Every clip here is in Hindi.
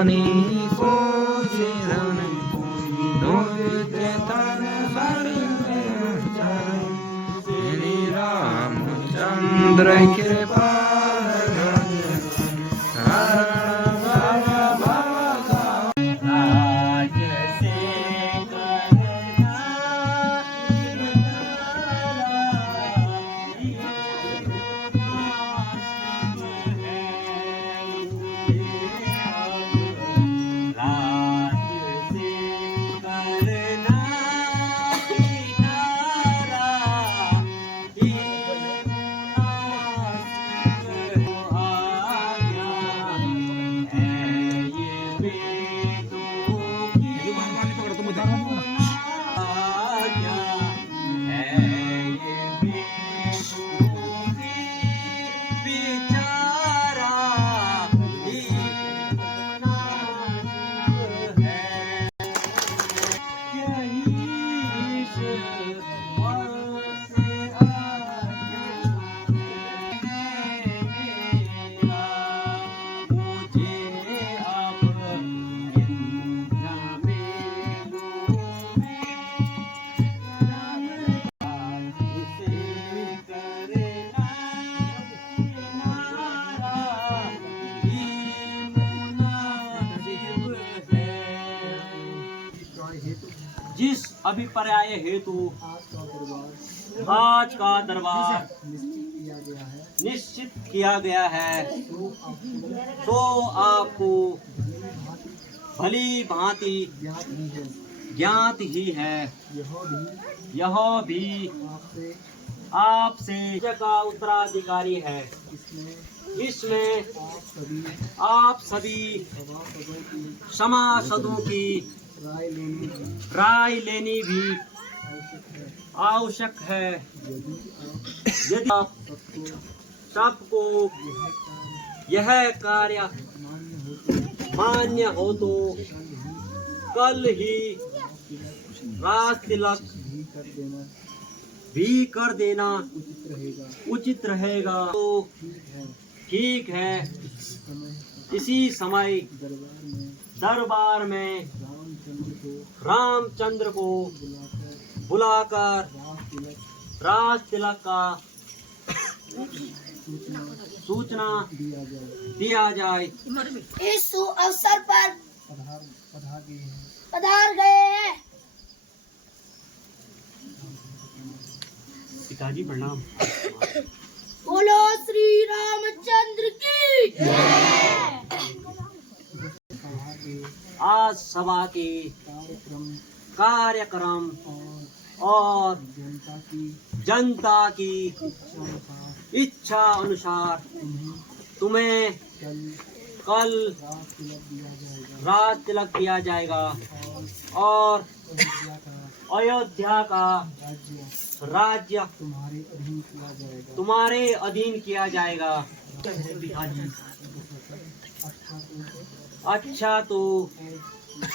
रानी को शरण तन श्री रामचंद्र कृपाल जिस अभिप्राय हेतु आज का दरबार निश्चित किया गया है, तो आपको भली भांति ज्ञात ही है। यह भी आपसे का उत्तराधिकारी है। इसमें आप सभी सभासदों की राय लेनी भी आवश्यक है। यदि आप सबको यह कार्य मान्य हो तो कल ही राज तिलक भी कर देना उचित रहेगा। तो ठीक है। इसी समय दरबार में रामचंद्र को बुलाकर राज तिलक का सूचना दिया जाए। इस अवसर पर पधार गए हैं। पिताजी प्रणाम। बोलो श्री रामचंद्र की जय। आज सभा के कार्यक्रम और जनता की इच्छा अनुसार तुम्हें कल राज तिलक दिया जाएगा और अयोध्या का राज्य तुम्हारे अधीन किया जाएगा। अच्छा, तो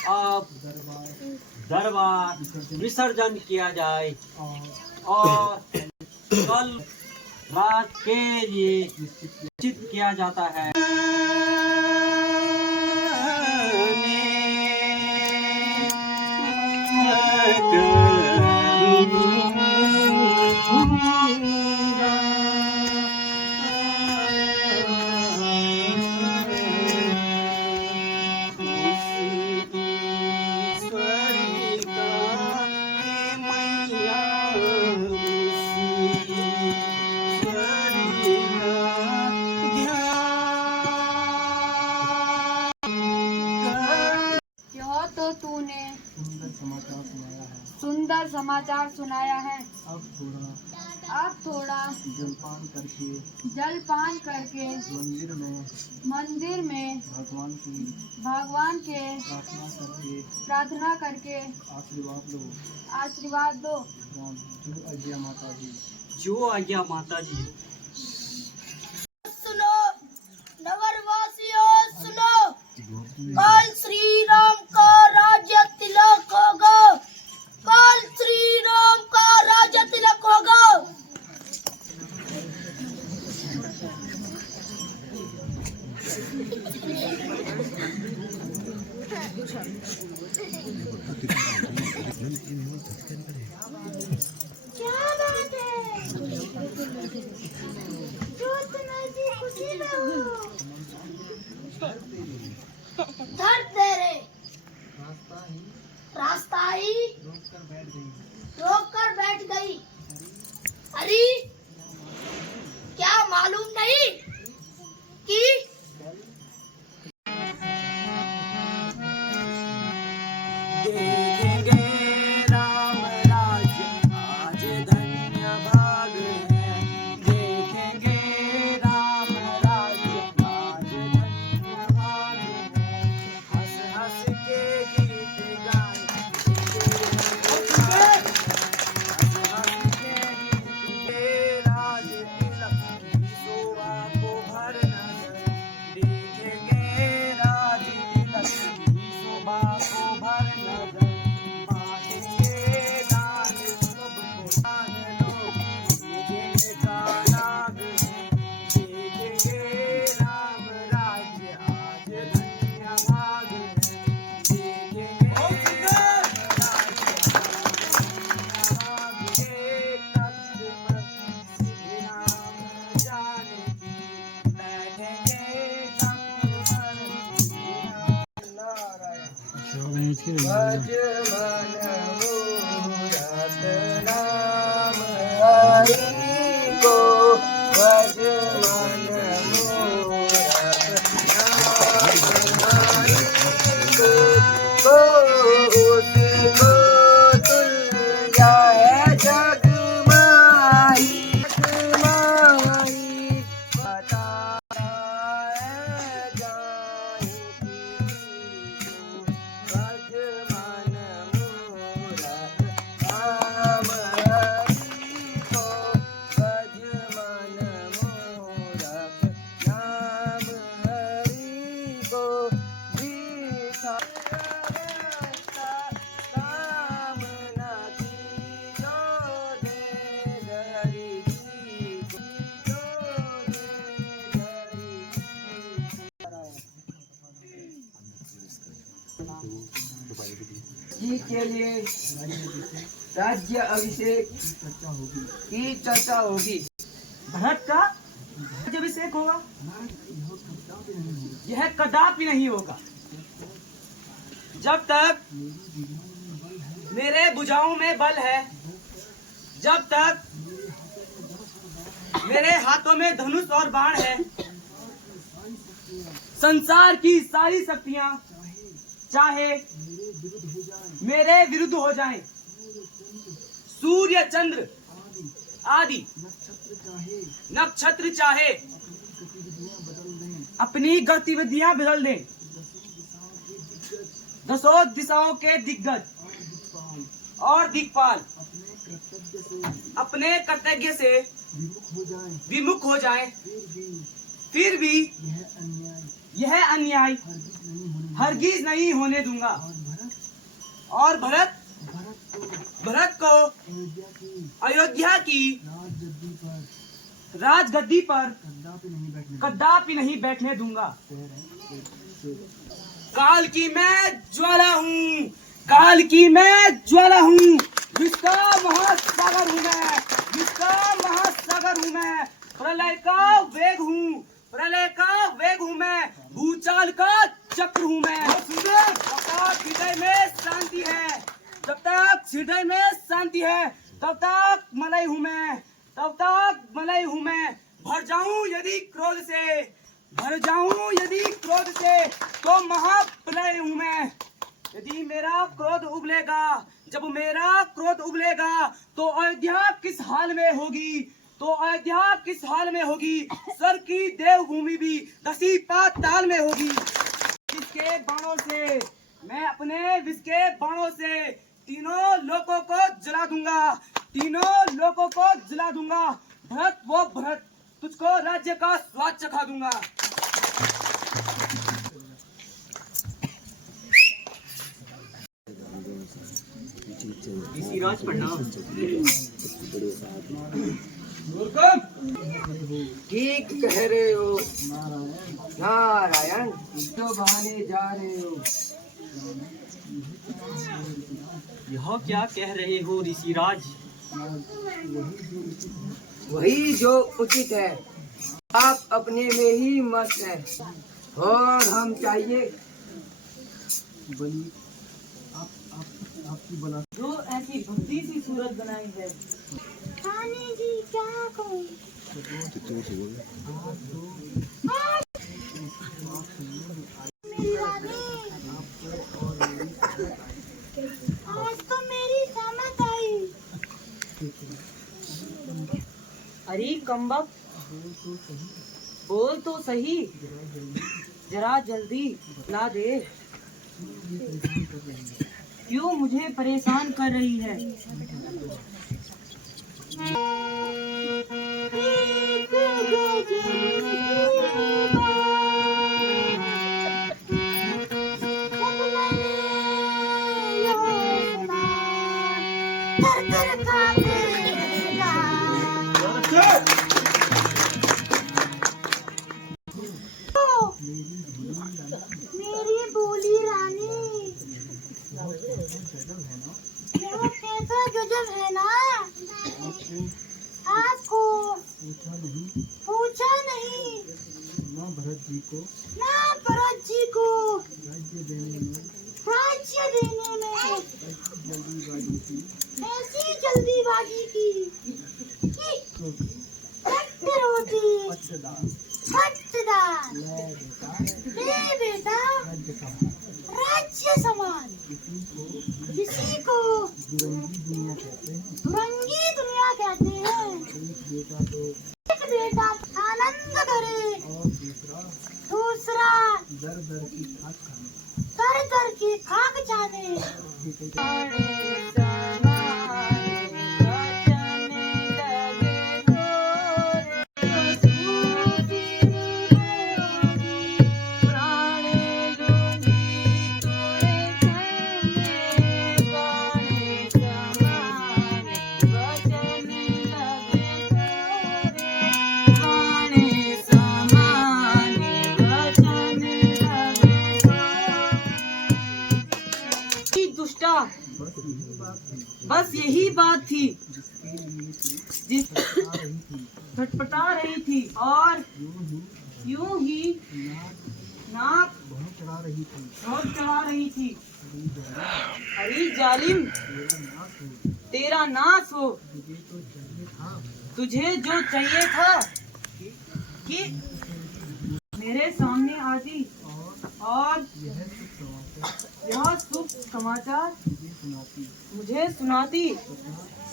अब दरबार विसर्जन किया जाए और कल रात के लिए निश्चित किया जाता है। तो तूने सुंदर समाचार सुनाया है। अब थोड़ा जलपान करके मंदिर में भगवान के प्रार्थना करके आशीर्वाद दो। जो आज्ञा माता जी। सुनो नगरवासियों, सुनो, कल श्री राम का राज्य तिलक होगा। कल श्री राम का राज्य तिलक होगा। क्या बात है? जो इतना सी खुशी में हो। दर्द दे रे रास्ता ही रोक कर बैठ गई। अरे क्या मालूम नहीं कि देखेंगे राम राज्य आज धन्य भाग है। देखेंगे राम राज्य आज धन्य भाग है। हंस हंस के गीत गाएंगे। हंस हंस के गीत राज तिलक की शोभा को भर नजर। देखेंगे राज तिलक की शोभा को भर नजर। बांटेंगे दान सबको दान लोग जिनका नाग है। देखेंगे राम राज्य आज धन्य भाग है। देखेंगे राम राज्य आज एक तख्त पर श्री राम जाने की बैठेंगे तख्त पर श्री राम। नारायण भज मन मूरत नाम हरि को। भज मन मूरत नाम हरि को। उसको तुल्य है जग माही। जग माही बताता है जाहि की को। भज मन मूरत नाम हरि को। भज मन मूरत नाम हरि को। जीता कामना की जो दे हरि जी को। जो दे हरि जी के लिए राज्य अभिषेक की चर्चा होगी। भरत का राज्य अभिषेक होगा? यह कदापि नहीं होगा। जब तक मेरे भुजाओं में बल है, जब तक मेरे हाथों में धनुष और बाण है, संसार की सारी शक्तियां चाहे मेरे विरुद्ध हो जाएं, सूर्य चंद्र आदि नक्षत्र चाहे अपनी गतिविधियां बदल दें, दसों दिशाओं के दिग्गज और दिक्पाल अपने कर्तव्य से विमुख हो जाएं, फिर भी यह अन्याय हरगिज नहीं होने दूंगा। और भरत को अयोध्या की राजगद्दी पर कदापि नहीं बैठने दूंगा। काल की मैं ज्वाला हूँ, काल की मैं ज्वाला हूँ, विश्व महासागर हूँ मैं, विश्व महासागर हूँ मैं, प्रलय का वेग हूँ, प्रलय का वेग हूँ मैं, भूचाल का चक्र हूँ मैं। जब तक हृदय में शांति है, जब तक हृदय में शांति है, तब तक मलय हूँ मैं, तब तक मलय हूँ मैं। भर जाऊं यदि क्रोध से, भर जाऊं यदि क्रोध से, तो महाप्रलय हूँ मैं। यदि मेरा क्रोध उबलेगा, जब मेरा क्रोध उबलेगा, तो अयोध्या किस हाल में होगी, तो अयोध्या किस हाल में होगी। स्वर्ग की देवभूमि भी दसी पाताल में होगी। इसके बाणों से, मैं अपने विष के बाणों से तीनों लोगों को जला दूंगा, तीनों लोगों को जला दूंगा। भरत वो भरत, तुझको राज्य का स्वाद चखा दूंगा। इसी राज पढ़ना ठीक कह रहे हो नारायण, तो बहाने जा रहे हो। यह क्या कह रहे हो ऋषिराज? वही जो उचित है। आप अपने में ही मस्त हैं और हम चाहिए जो ऐसी भक्ति सी सूरत बनाई है। रानी जी क्या कहूँ? मेरी रानी, आज तो मेरी समझ आई। अरे कम्बक, बोल तो सही, जरा जल्दी ला दे। क्यों मुझे परेशान कर रही है? मेरी बोली रानी, वो कैसा गजब है ना। आपको पूछा नहीं ना भरत जी को राज्य देने में ऐसी जल्दीबाजी की कि रक्त रोटी पट्टदार ले बेटा राज्य समान किसी को दुरंगी दुनिया कहते हैं। एक बेटा आनंद करे दूसरा दर दर की खाक जाने। दुष्टा, बस यही बात थी जिस छटपटा रही थी और यूं ही नाक नोच चढ़ा रही थी। अरे जालिम, तेरा नाश हो। तुझे जो चाहिए था कि मेरे सामने आती और यह शुभ समाचार मुझे सुनाती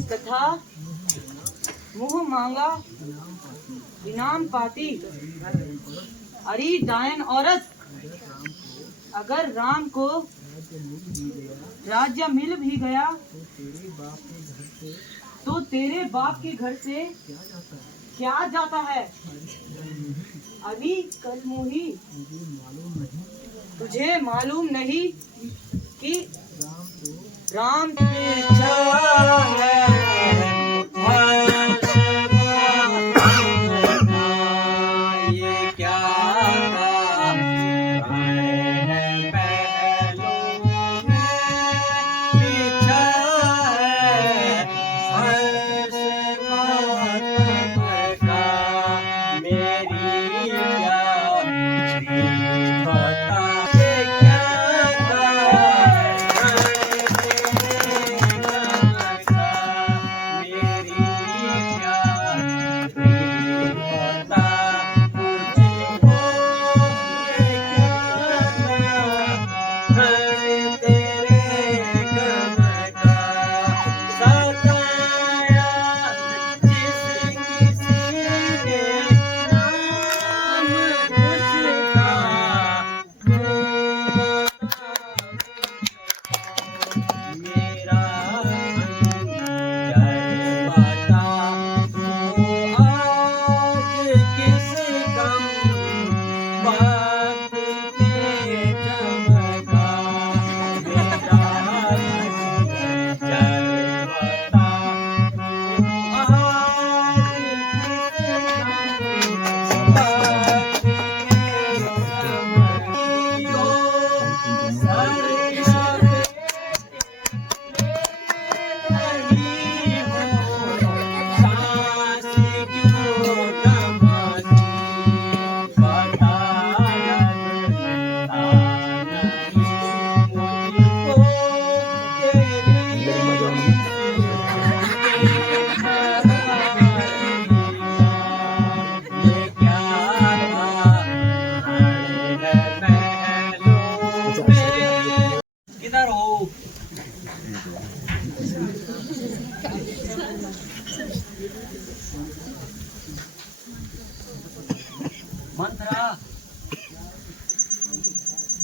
तथा मुंह मांगा इनाम पाती। अरे डायन औरत, अगर राम को राज्य मिल भी गया तो तेरे बाप के घर से क्या जाता है? अभी कल मोही, तुझे मालूम नहीं कि राम की इच्छा है। ये क्या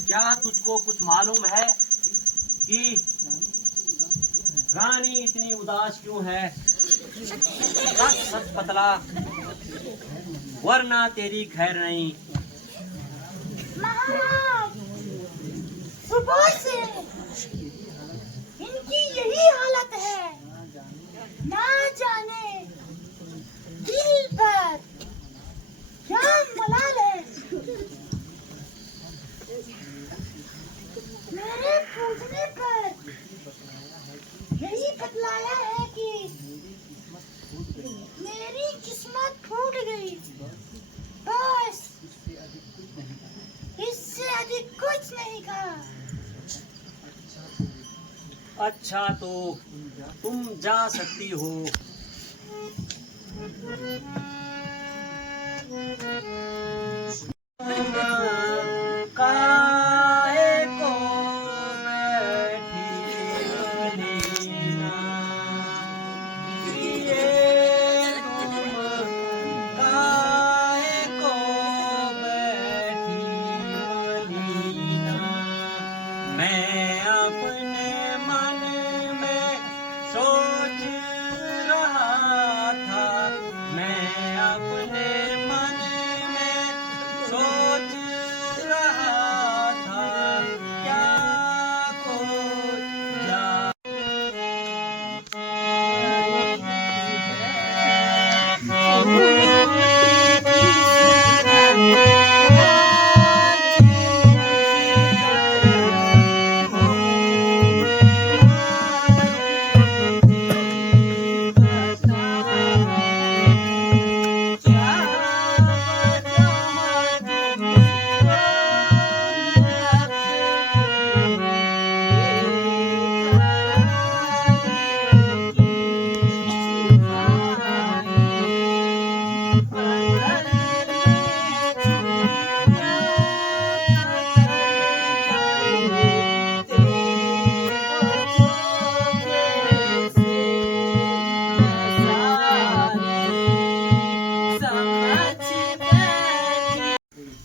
क्या तुझको कुछ मालूम है कि रानी इतनी उदास क्यों है? सच सच बतला, वरना तेरी खैर नहीं। महाराज, सुबह से इनकी यही हालत है। ना जाने दिल पर क्या मलाल है। मेरे पूछने पर यही बतलाया है कि मेरी किस्मत फूट गई। बस इससे अधिक कुछ नहीं कहा। अच्छा तो तुम जा सकती हो। काहे को बैठी मलीना, ये तुम काहे को बैठी मलीना। मैं अपने मन में सोच रहा था, मैं अपने मन में सोच रहा था, क्या कुछ जा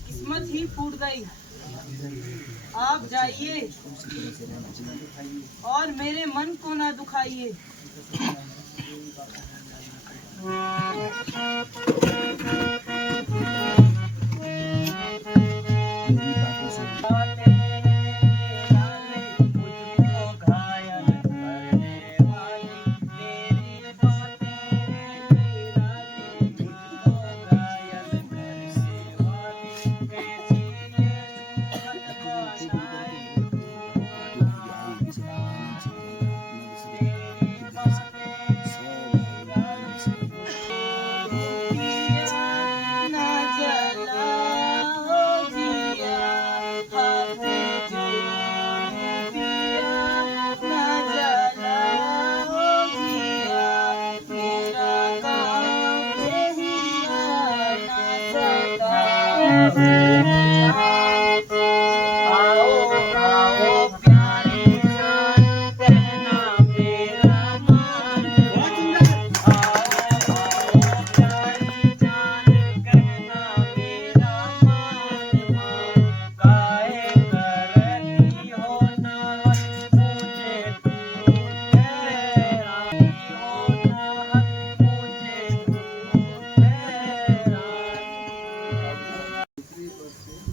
किस्मत ही फूट गई। आप जाइए और मेरे मन को ना दुखाइए।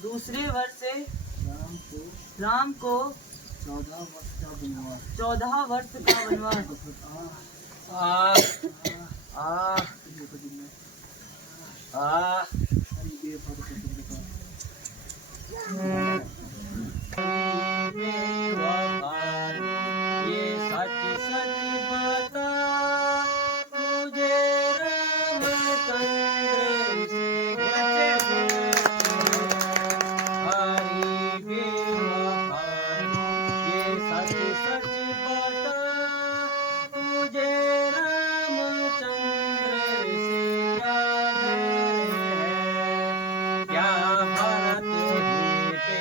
दूसरे वर्ष से राम को 14 वर्ष का वनवास। आ आ आ ये सच सच बता, तुझे रामचंद्र से हरि बेवफा। ये सच सच बता, तुझे रामचंद्र से क्या भरत ही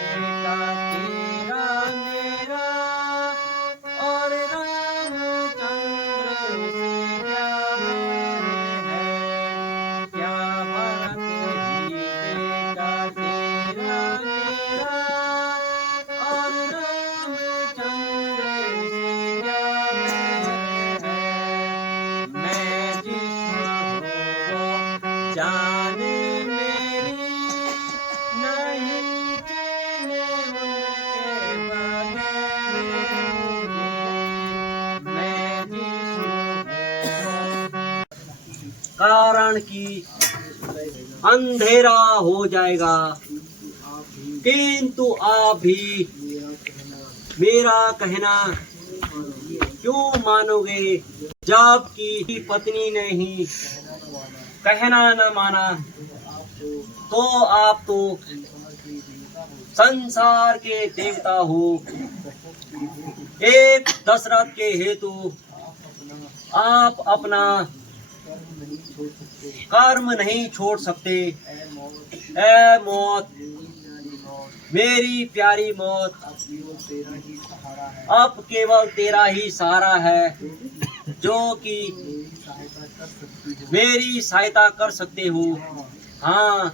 कारण कि अंधेरा हो जाएगा, किंतु आप भी मेरा कहना क्यों मानोगे, जबकि पत्नी ने ही कहना न माना, तो आप तो संसार के देवता हो। एक दशरथ के हेतु आप अपना कर्म नहीं छोड़ सकते। ऐ मौत, मेरी प्यारी मौत, अब केवल तेरा ही सहारा है, जो कि मेरी सहायता कर सकते हो। हाँ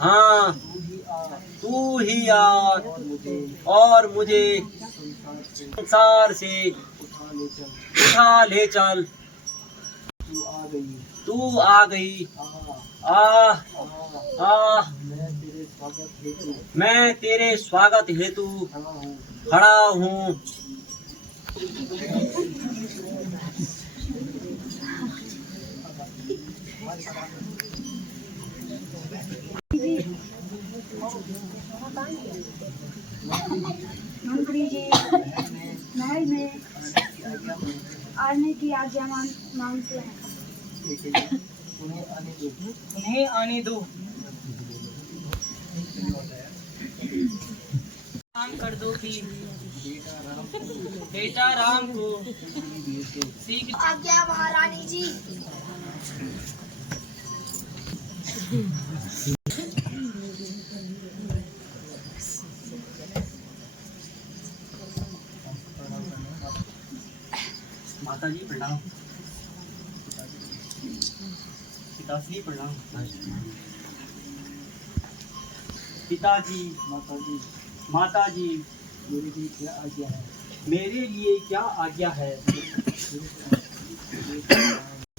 हाँ, तू ही आ और मुझे संसार से उठा ले चल। तू आ गई। मैं तेरे स्वागत हेतु खड़ा हूँ। मंत्री जी, महल में आने की आज्ञा मांगते हैं। उन्हें आने दो। काम कर दो कि बेटा राम को शीघ्र। आज्ञा महारानी जी। माताजी प्रणाम। पिताश्री प्रणाम। पिताजी, माताजी, मेरे लिए क्या आज्ञा है? मेरे लिए क्या आज्ञा है?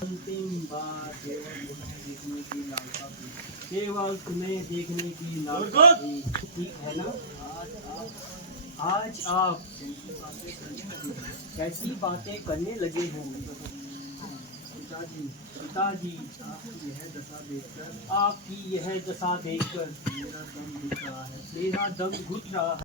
अंतिम बार केवल तुम्हें देखने की लालसा थी, ठीक है ना? आज आप कैसी बातें करने लगे हो? पिताजी, आपकी यह दशा देखकर मेरा दम घुट रहा है।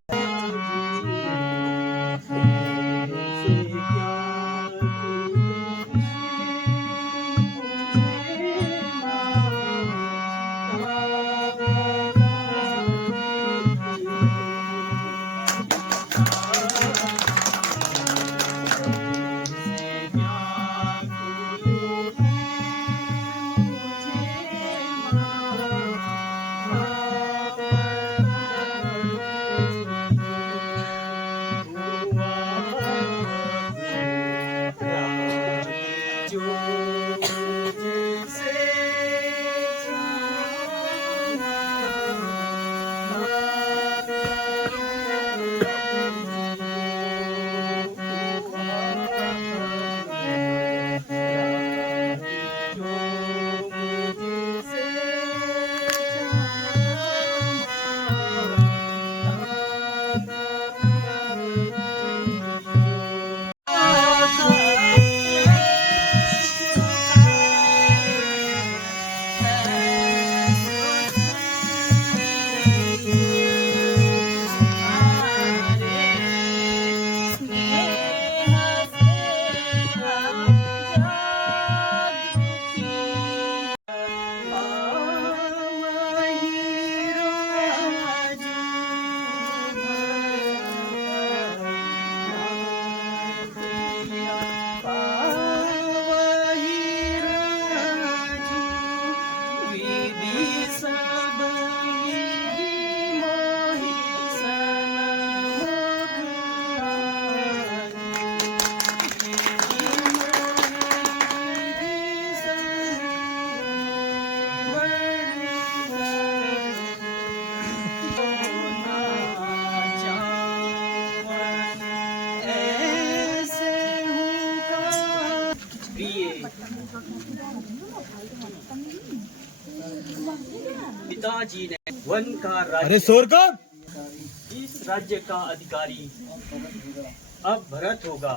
पिताजी ने वन का राज्य, इस राज्य का अधिकारी अब भरत होगा।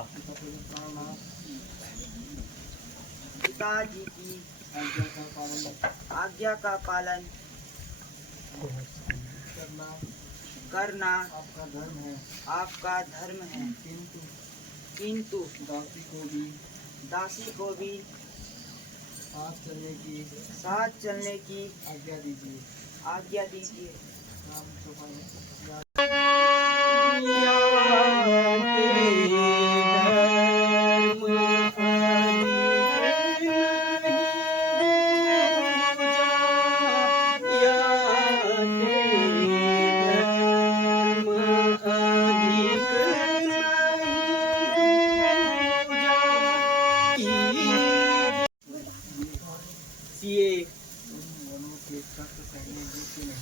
पिताजी की आज्ञा का पालन करना आपका धर्म है। किंतु दासी को भी साथ चलने की आज्ञा दीजिए।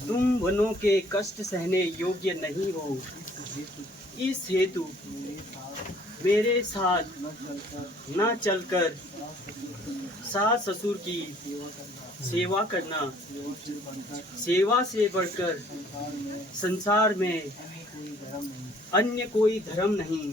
तुम वनों के कष्ट सहने योग्य नहीं हो, इस हेतु मेरे साथ न चलकर सास ससुर की सेवा करना सेवा से बढ़कर संसार में अन्य कोई धर्म नहीं।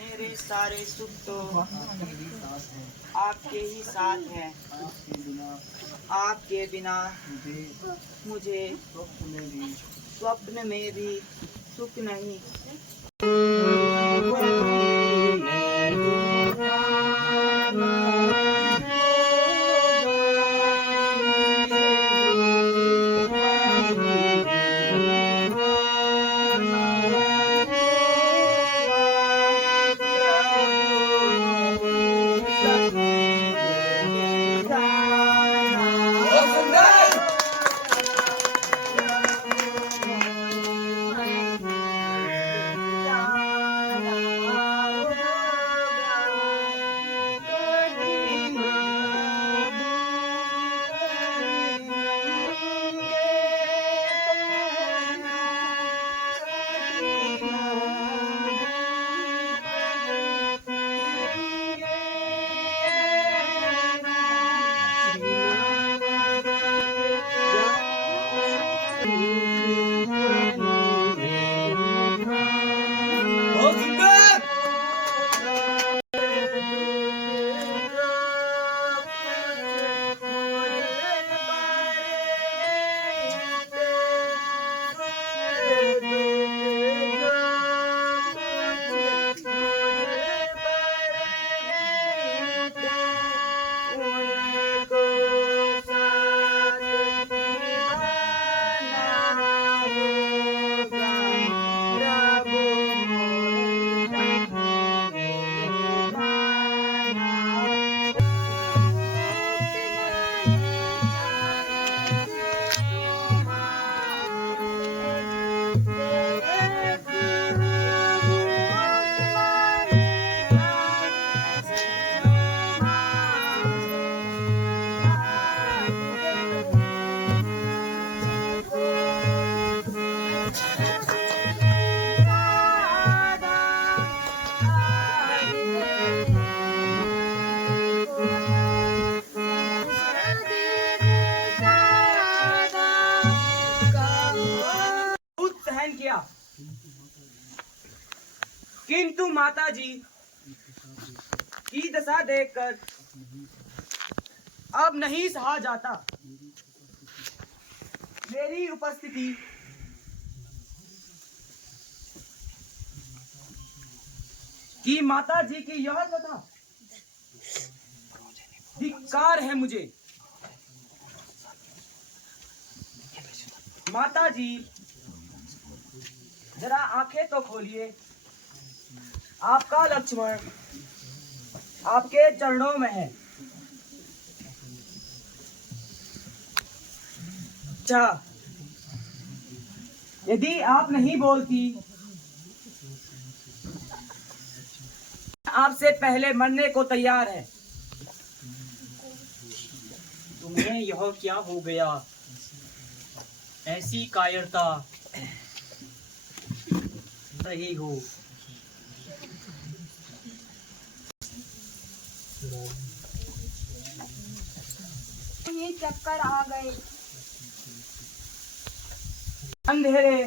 मेरे सारे सुख तो आपके ही साथ हैं। आपके बिना मुझे स्वप्न में भी सुख नहीं। सहन किया, किंतु माताजी की दशा देखकर अब नहीं सहा जाता। मेरी उपस्थिति कि माताजी की यह कथा धिक्कार है मुझे। माताजी जरा आंखें तो खोलिए, आपका लक्ष्मण आपके चरणों में है। अच्छा, यदि आप नहीं बोलती आपसे पहले मरने को तैयार है। तुम्हें यह क्या हो गया? ऐसी कायरता रही हो। ये चक्कर आ गए। अंधेरे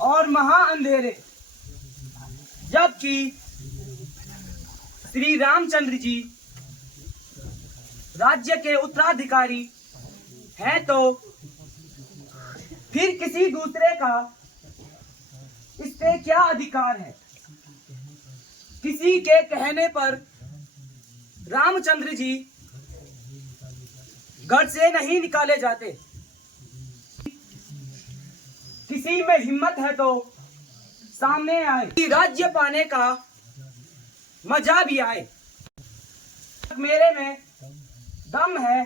और महा अंधेरे, जबकि श्री रामचंद्र जी राज्य के उत्तराधिकारी हैं, तो फिर किसी दूसरे का इस पे क्या अधिकार है? किसी के कहने पर रामचंद्र जी घर से नहीं निकाले जाते। किसी में हिम्मत है तो सामने आए, राज्य पाने का मजा भी आए। मेरे में दम है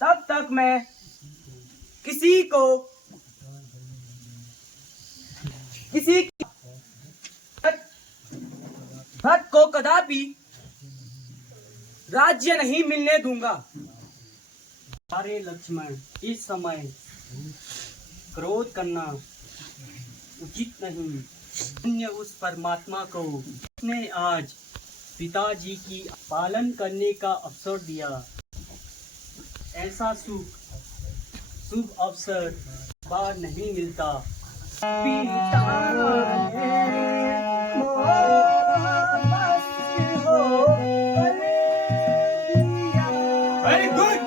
तब तक मैं किसी हक को कदापि राज्य नहीं मिलने दूंगा। अरे लक्ष्मण, इस समय क्रोध करना उचित नहीं। अन्य उस परमात्मा को उसने आज पिताजी की पालन करने का अवसर दिया। ऐसा शुभ अवसर बार नहीं मिलता। Very good.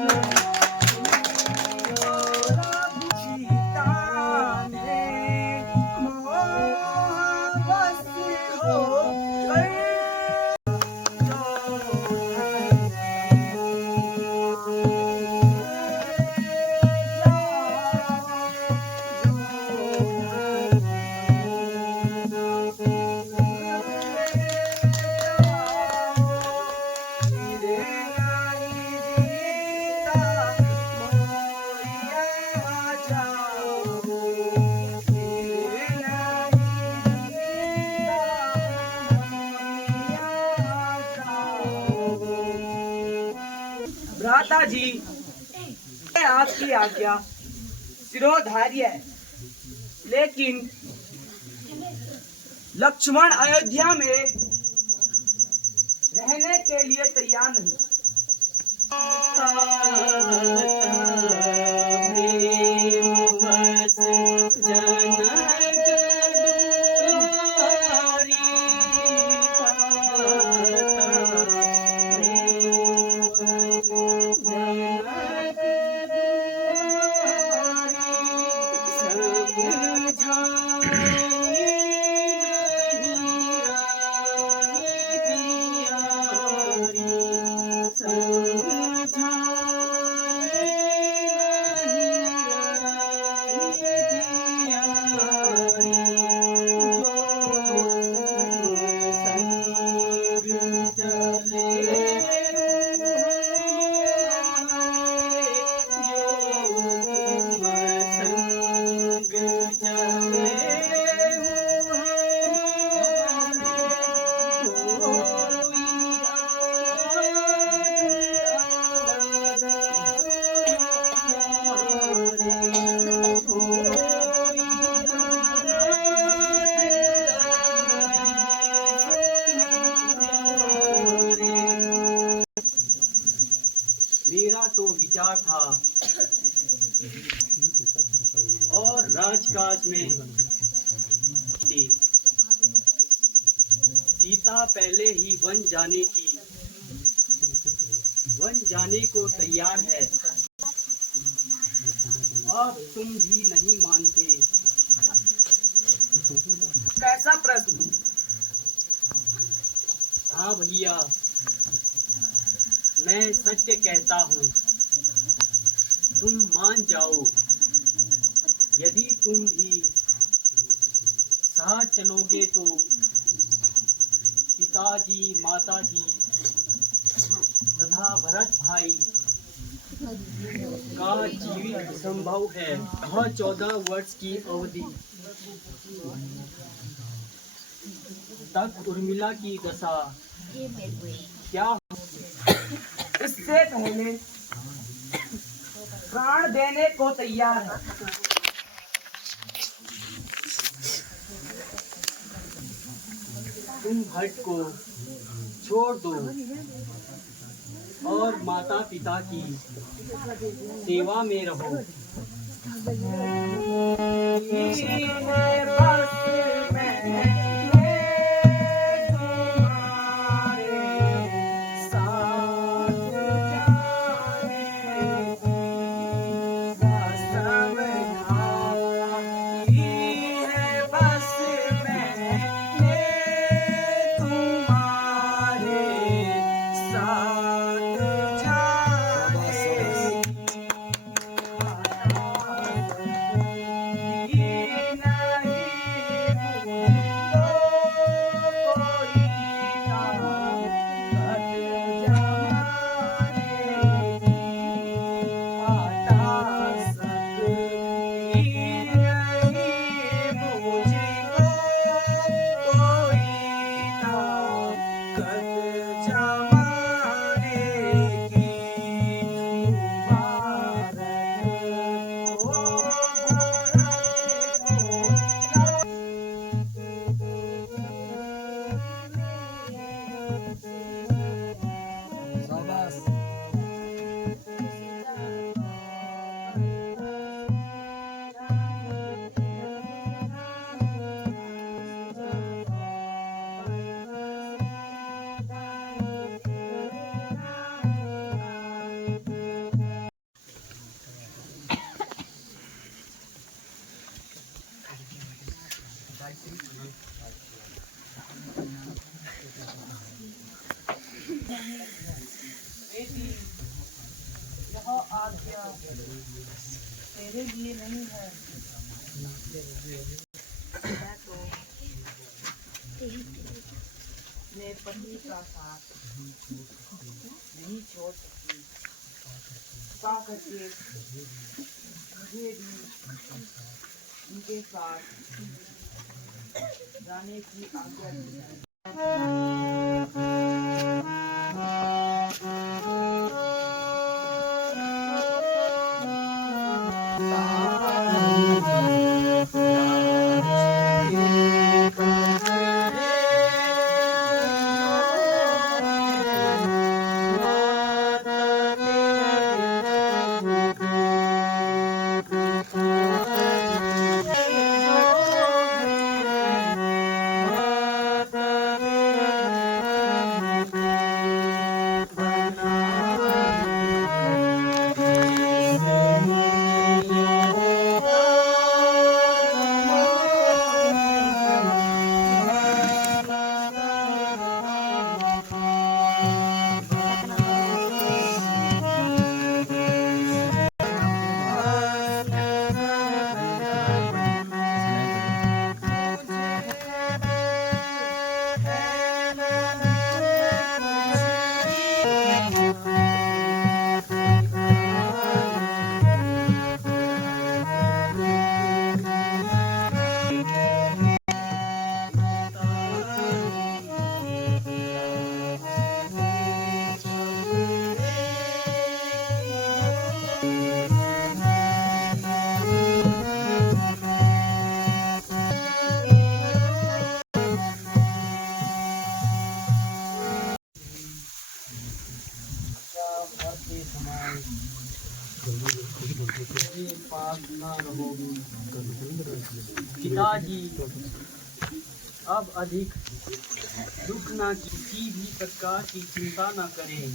भ्राता जी, आपकी आज्ञा शिरोधार्य है, लेकिन लक्ष्मण अयोध्या में रहने के लिए तैयार नहीं। मेरा तो विचार था और राजकाज में सीता पहले ही वन जाने को तैयार है। अब तुम भी नहीं मानते। कैसा प्रश्न? हाँ भैया, मैं सत्य कहता हूँ, तुम मान जाओ। यदि तुम भी साथ चलोगे तो पिताजी, माताजी तथा भरत भाई का जीवित संभव है। वह 14 वर्ष की अवधि तक उर्मिला की दशा क्या इससे पहले प्राण देने को तैयार है। तुम हट को छोड़ दो और माता पिता की सेवा में रहो। यह आज्ञा तेरे लिए नहीं है। मैं तो अपने पति का साथ नहीं छोड़ सकती। कृपा करके मुझे भी उनके साथ जाने की आज्ञा दी। पिताजी अब अधिक दुख ना, किसी भी प्रकार की चिंता न करें।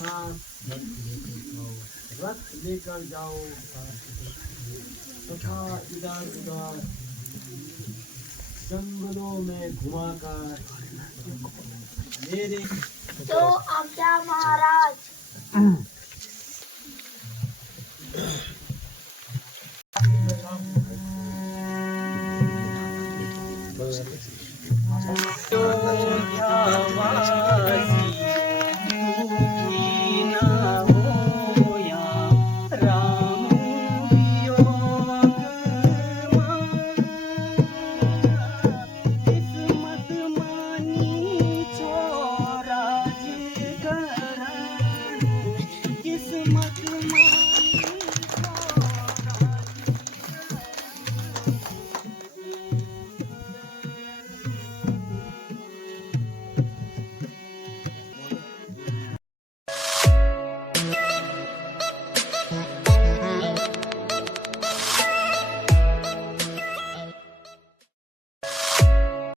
हाँ, रथ लेकर जाओ तथा इधर उधर जंगलों में घुमाकर मेरे तो आज्ञा महाराज।